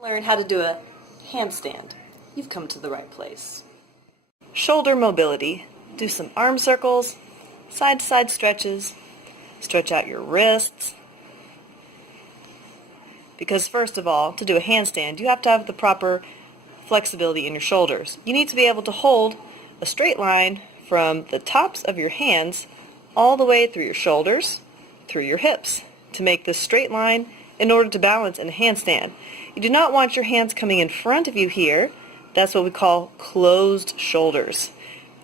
Learn how to do a handstand. You've come to the right place. Shoulder mobility. Do some arm circles, side-to-side stretches. Stretch out your wrists. Because first of all, to do a handstand, you have to have the proper flexibility in your shoulders. You need to be able to hold a straight line from the tops of your hands all the way through your shoulders, through your hips, to make this straight line in order to balance in a handstand. You do not want your hands coming in front of you here. That's what we call closed shoulders.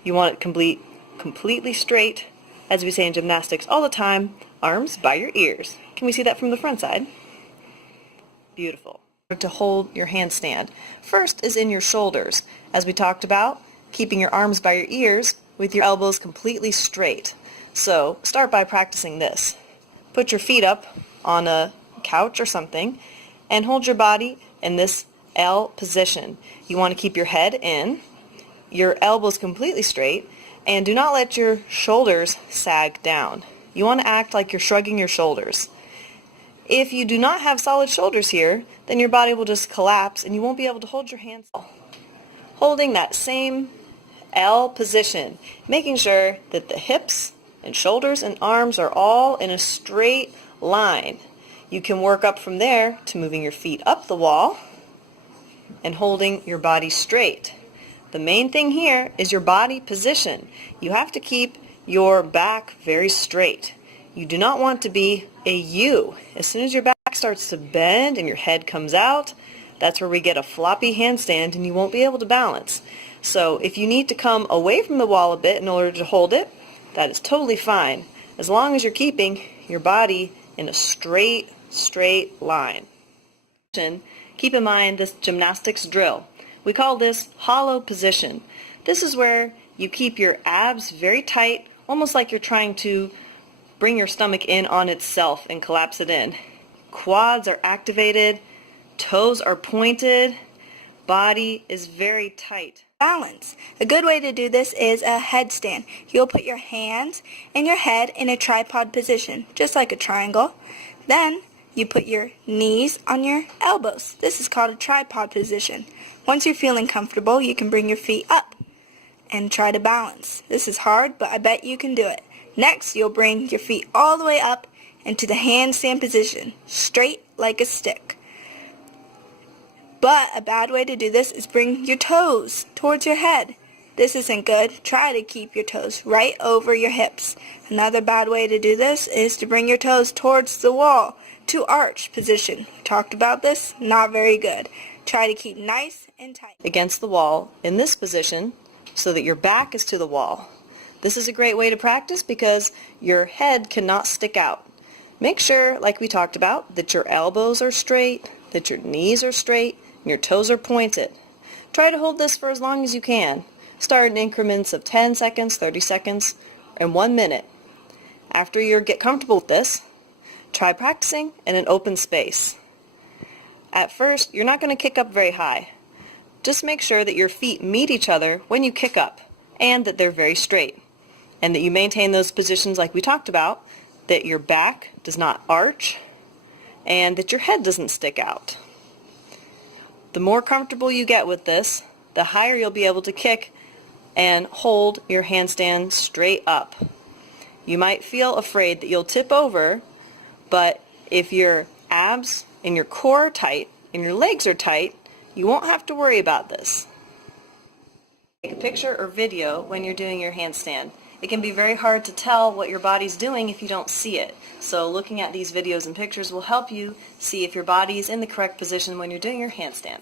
You want it completely straight, as we say in gymnastics all the time, arms by your ears. Can we see that from the front side? Beautiful. To hold your handstand, first is in your shoulders. As we talked about, keeping your arms by your ears with your elbows completely straight. So start by practicing this. Put your feet up on a couch or something and hold your body in this L position. You want to keep your head in, your elbows completely straight, and do not let your shoulders sag down. You want to act like you're shrugging your shoulders. If you do not have solid shoulders here, then your body will just collapse and you won't be able to hold your hands. Holding that same L position, making sure that the hips and shoulders and arms are all in a straight line. You can work up from there to moving your feet up the wall and holding your body straight. The main thing here is your body position. You have to keep your back very straight. You do not want to be a U. As soon as your back starts to bend and your head comes out, that's where we get a floppy handstand and you won't be able to balance. So if you need to come away from the wall a bit in order to hold it, that is totally fine, as long as you're keeping your body in a straight line. Keep in mind this gymnastics drill. We call this hollow position. This is where you keep your abs very tight, almost like you're trying to bring your stomach in on itself and collapse it in. Quads are activated, toes are pointed, body is very tight. Balance. A good way to do this is a headstand. You'll put your hands and your head in a tripod position, just like a triangle. Then you put your knees on your elbows. This is called a tripod position. Once you're feeling comfortable, you can bring your feet up and try to balance. This is hard, but I bet you can do it. Next, you'll bring your feet all the way up into the handstand position, straight like a stick. But a bad way to do this is bring your toes towards your head. This isn't good. Try to keep your toes right over your hips. Another bad way to do this is to bring your toes towards the wall, to arch position. Talked about this? Not very good. Try to keep nice and tight against the wall in this position so that your back is to the wall. This is a great way to practice because your head cannot stick out. Make sure, like we talked about, that your elbows are straight, that your knees are straight, and your toes are pointed. Try to hold this for as long as you can. Start in increments of 10 seconds, 30 seconds, and 1 minute. After you get comfortable with this, try practicing in an open space. At first, you're not going to kick up very high. Just make sure that your feet meet each other when you kick up and that they're very straight. And that you maintain those positions like we talked about, that your back does not arch and that your head doesn't stick out. The more comfortable you get with this, the higher you'll be able to kick and hold your handstand straight up. You might feel afraid that you'll tip over, but if your abs and your core are tight and your legs are tight, you won't have to worry about this. Take a picture or video when you're doing your handstand. It can be very hard to tell what your body's doing if you don't see it. So looking at these videos and pictures will help you see if your body is in the correct position when you're doing your handstand.